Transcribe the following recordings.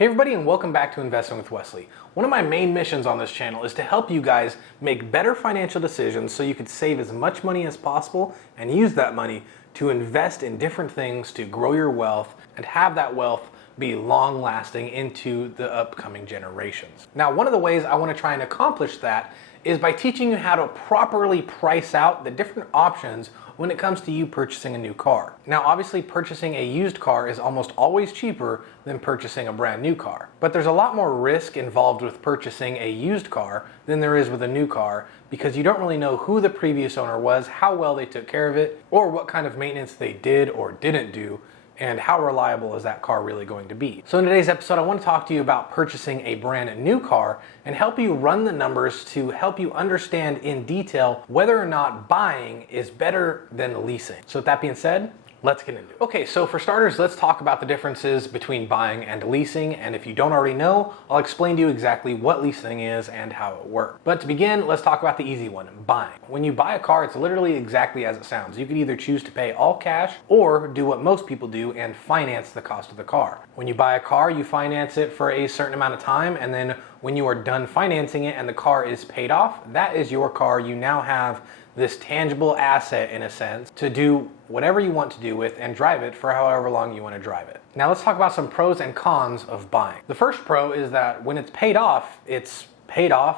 Hey everybody, and welcome back to Investing with Wesley. One of my main missions on this channel is to help you guys make better financial decisions so you can save as much money as possible and use that money to invest in different things to grow your wealth and have that wealth be long lasting into the upcoming generations. Now, one of the ways I want to try and accomplish that is by teaching you how to properly price out the different options when it comes to you purchasing a new car. Now, obviously purchasing a used car is almost always cheaper than purchasing a brand new car. But there's a lot more risk involved with purchasing a used car than there is with a new car because you don't really know who the previous owner was, how well they took care of it, or what kind of maintenance they did or didn't do, and how reliable is that car really going to be. So in today's episode, I want to talk to you about purchasing a brand new car and help you run the numbers to help you understand in detail whether or not buying is better than leasing. So with that being said, let's get into it. Okay, so for starters, let's talk about the differences between buying and leasing. And if you don't already know, I'll explain to you exactly what leasing is and how it works. But to begin, let's talk about the easy one, buying. When you buy a car, it's literally exactly as it sounds. You can either choose to pay all cash or do what most people do and finance the cost of the car. When you buy a car, you finance it for a certain amount of time, and then when you are done financing it and the car is paid off, that is your car. You now have this tangible asset, in a sense, to do whatever you want to do with and drive it for however long you want to drive it. Now let's talk about some pros and cons of buying. The first pro is that when it's paid off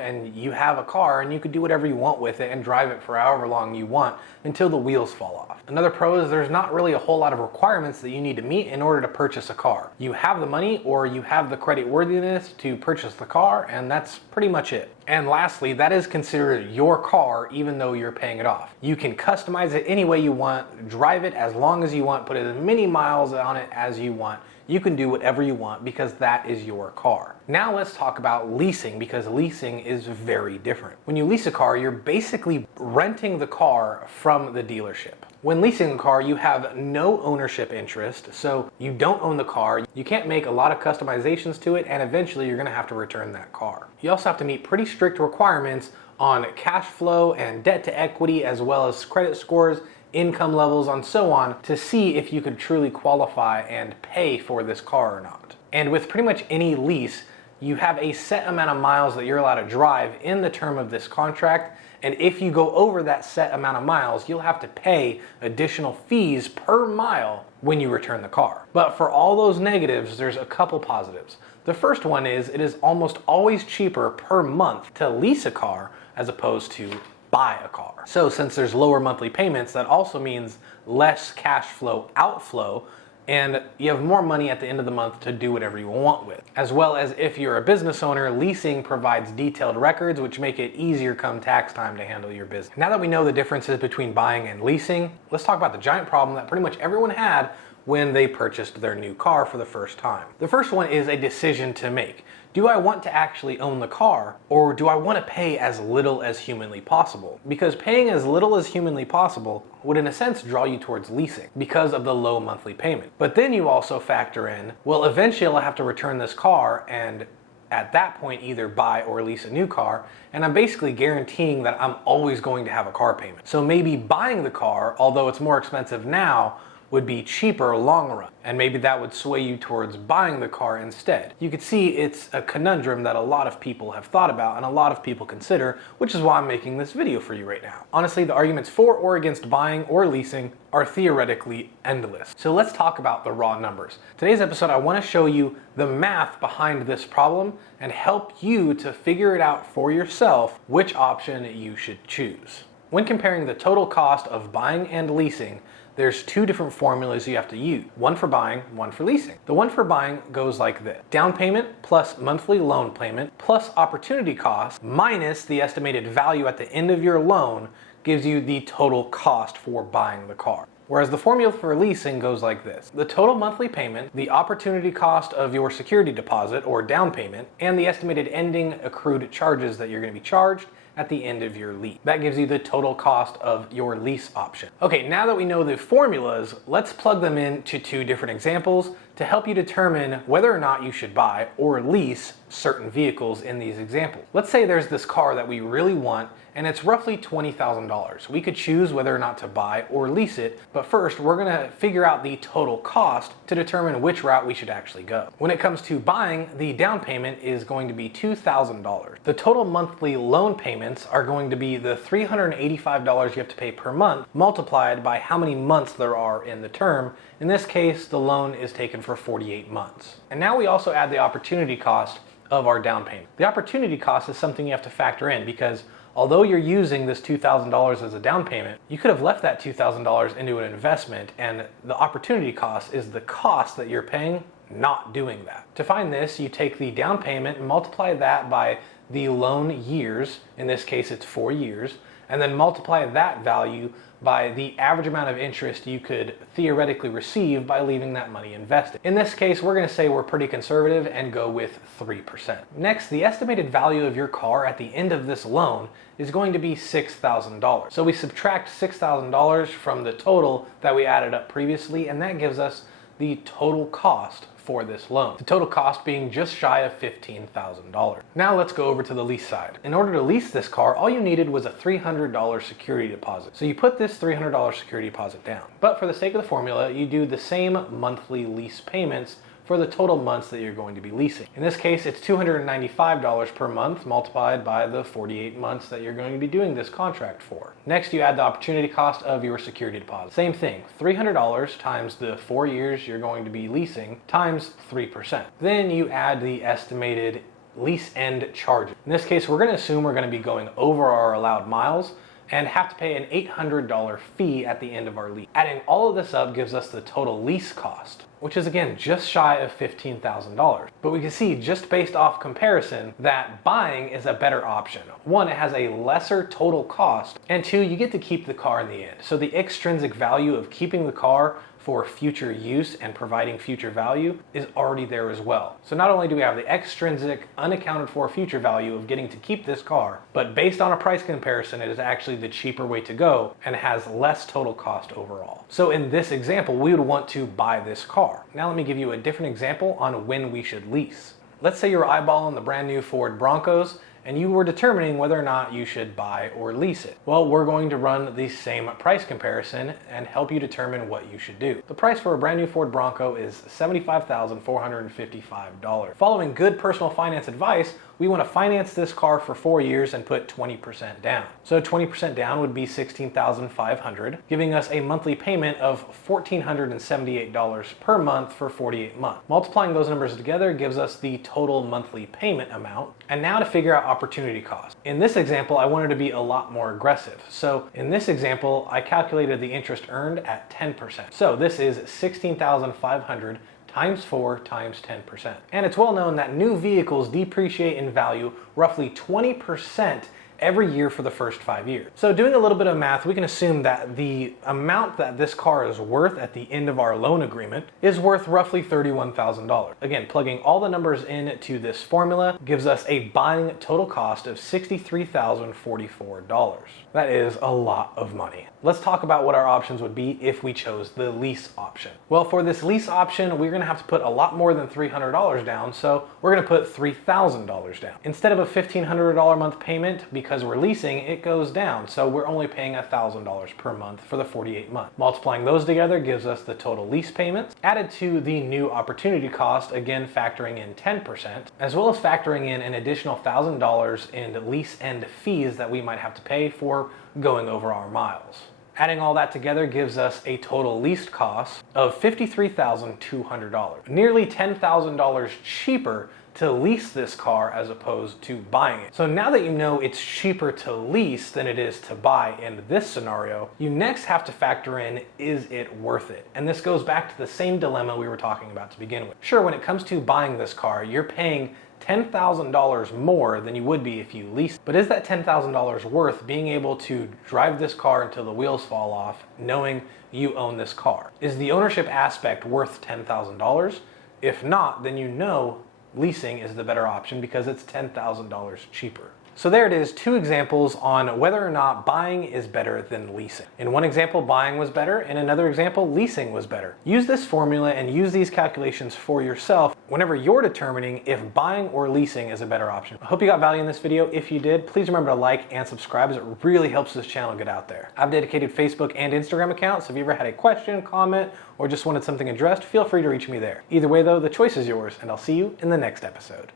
and you have a car and you can do whatever you want with it and drive it for however long you want until the wheels fall off. Another pro is there's not really a whole lot of requirements that you need to meet in order to purchase a car. You have the money or you have the credit worthiness to purchase the car, and that's pretty much it. And lastly, that is considered your car even though you're paying it off. You can customize it any way you want, drive it as long as you want, put as many miles on it as you want. You can do whatever you want because that is your car. Now let's talk about leasing, because leasing is very different. When you lease a car, you're basically renting the car from the dealership. When leasing a car, you have no ownership interest, so you don't own the car. You can't make a lot of customizations to it, and eventually you're gonna have to return that car. You also have to meet pretty strict requirements on cash flow and debt to equity, as well as credit scores, income levels, and so on, to see if you could truly qualify and pay for this car or not. And with pretty much any lease, you have a set amount of miles that you're allowed to drive in the term of this contract, and if you go over that set amount of miles, you'll have to pay additional fees per mile when you return the car. But for all those negatives, there's a couple positives. The first one is it is almost always cheaper per month to lease a car as opposed to buy a car. So since there's lower monthly payments, that also means less cash flow outflow, and you have more money at the end of the month to do whatever you want with. As well as if you're a business owner, leasing provides detailed records which make it easier come tax time to handle your business. Now that we know the differences between buying and leasing, let's talk about the giant problem that pretty much everyone had when they purchased their new car for the first time. The first one is a decision to make. Do I want to actually own the car, or do I want to pay as little as humanly possible? Because paying as little as humanly possible would in a sense draw you towards leasing because of the low monthly payment. But then you also factor in, well, eventually I'll have to return this car and at that point either buy or lease a new car, and I'm basically guaranteeing that I'm always going to have a car payment. So maybe buying the car, although it's more expensive now, would be cheaper long run, and maybe that would sway you towards buying the car instead. You could see it's a conundrum that a lot of people have thought about and a lot of people consider, which is why I'm making this video for you right now. Honestly, the arguments for or against buying or leasing are theoretically endless. So let's talk about the raw numbers. Today's episode, I want to show you the math behind this problem and help you to figure it out for yourself which option you should choose. When comparing the total cost of buying and leasing, there's two different formulas you have to use. One for buying, one for leasing. The one for buying goes like this. Down payment plus monthly loan payment plus opportunity cost minus the estimated value at the end of your loan gives you the total cost for buying the car. Whereas the formula for leasing goes like this. The total monthly payment, the opportunity cost of your security deposit or down payment, and the estimated ending accrued charges that you're going to be charged at the end of your lease. That gives you the total cost of your lease option. Okay, now that we know the formulas, let's plug them into two different examples to help you determine whether or not you should buy or lease certain vehicles in these examples. Let's say there's this car that we really want and it's roughly $20,000. We could choose whether or not to buy or lease it, but first we're gonna figure out the total cost to determine which route we should actually go. When it comes to buying, the down payment is going to be $2,000. The total monthly loan payments are going to be the $385 you have to pay per month multiplied by how many months there are in the term. In this case, the loan is taken for 48 months. And now we also add the opportunity cost of our down payment. The opportunity cost is something you have to factor in because although you're using this $2,000 as a down payment, you could have left that $2,000 into an investment, and the opportunity cost is the cost that you're paying not doing that. To find this, you take the down payment and multiply that by the loan years, in this case it's 4 years, and then multiply that value by the average amount of interest you could theoretically receive by leaving that money invested. In this case, we're going to say we're pretty conservative and go with 3%. Next, the estimated value of your car at the end of this loan is going to be $6,000. So we subtract $6,000 from the total that we added up previously, and that gives us the total cost for this loan. The total cost being just shy of $15,000. Now let's go over to the lease side. In order to lease this car, all you needed was a $300 security deposit. So you put this $300 security deposit down. But for the sake of the formula, you do the same monthly lease payments for the total months that you're going to be leasing. In this case, it's $295 per month multiplied by the 48 months that you're going to be doing this contract for. Next, you add the opportunity cost of your security deposit. Same thing, $300 times the 4 years you're going to be leasing times 3%. Then you add the estimated lease end charges. In this case, we're going to assume we're going to be going over our allowed miles and have to pay an $800 fee at the end of our lease. Adding all of this up gives us the total lease cost, which is again just shy of $15,000. But we can see just based off comparison that buying is a better option. One, it has a lesser total cost, and two, you get to keep the car in the end. So the extrinsic value of keeping the car for future use and providing future value is already there as well. So not only do we have the extrinsic unaccounted for future value of getting to keep this car, but based on a price comparison, it is actually the cheaper way to go and has less total cost overall. So in this example, we would want to buy this car. Now let me give you a different example on when we should lease. Let's say you're eyeballing the brand new Ford Broncos and you were determining whether or not you should buy or lease it. Well, we're going to run the same price comparison and help you determine what you should do. The price for a brand new Ford Bronco is $75,455. Following good personal finance advice, we want to finance this car for 4 years and put 20% down. So 20% down would be $16,500, giving us a monthly payment of $1,478 per month for 48 months. Multiplying those numbers together gives us the total monthly payment amount. And now to figure out opportunity cost. In this example, I wanted to be a lot more aggressive. So in this example, I calculated the interest earned at 10%. So this is $16,500 times 4 times 10%. And it's well known that new vehicles depreciate in value roughly 20% every year for the first 5 years. So doing a little bit of math, we can assume that the amount that this car is worth at the end of our loan agreement is worth roughly $31,000. Again, plugging all the numbers into this formula gives us a buying total cost of $63,044. That is a lot of money. Let's talk about what our options would be if we chose the lease option. Well, for this lease option, we're gonna have to put a lot more than $300 down, so we're gonna put $3,000 down. Instead of a $1,500 a month payment, because we're leasing, it goes down, so we're only paying $1,000 per month for the 48 months. Multiplying those together gives us the total lease payments, added to the new opportunity cost, again factoring in 10%, as well as factoring in an additional $1,000 in lease end fees that we might have to pay for going over our miles. Adding all that together gives us a total lease cost of $53,200, nearly $10,000 cheaper to lease this car as opposed to buying it. So now that you know it's cheaper to lease than it is to buy in this scenario, you next have to factor in, is it worth it? And this goes back to the same dilemma we were talking about to begin with. Sure, when it comes to buying this car, you're paying $10,000 more than you would be if you leased. But is that $10,000 worth being able to drive this car until the wheels fall off, knowing you own this car? Is the ownership aspect worth $10,000? If not, then you know leasing is the better option because it's $10,000 cheaper. So there it is, 2 examples on whether or not buying is better than leasing. In one example, buying was better. In another example, leasing was better. Use this formula and use these calculations for yourself whenever you're determining if buying or leasing is a better option. I hope you got value in this video. If you did, please remember to like and subscribe, as it really helps this channel get out there. I've dedicated Facebook and Instagram accounts, so if you ever had a question, comment, or just wanted something addressed, feel free to reach me there. Either way though, the choice is yours, and I'll see you in the next episode.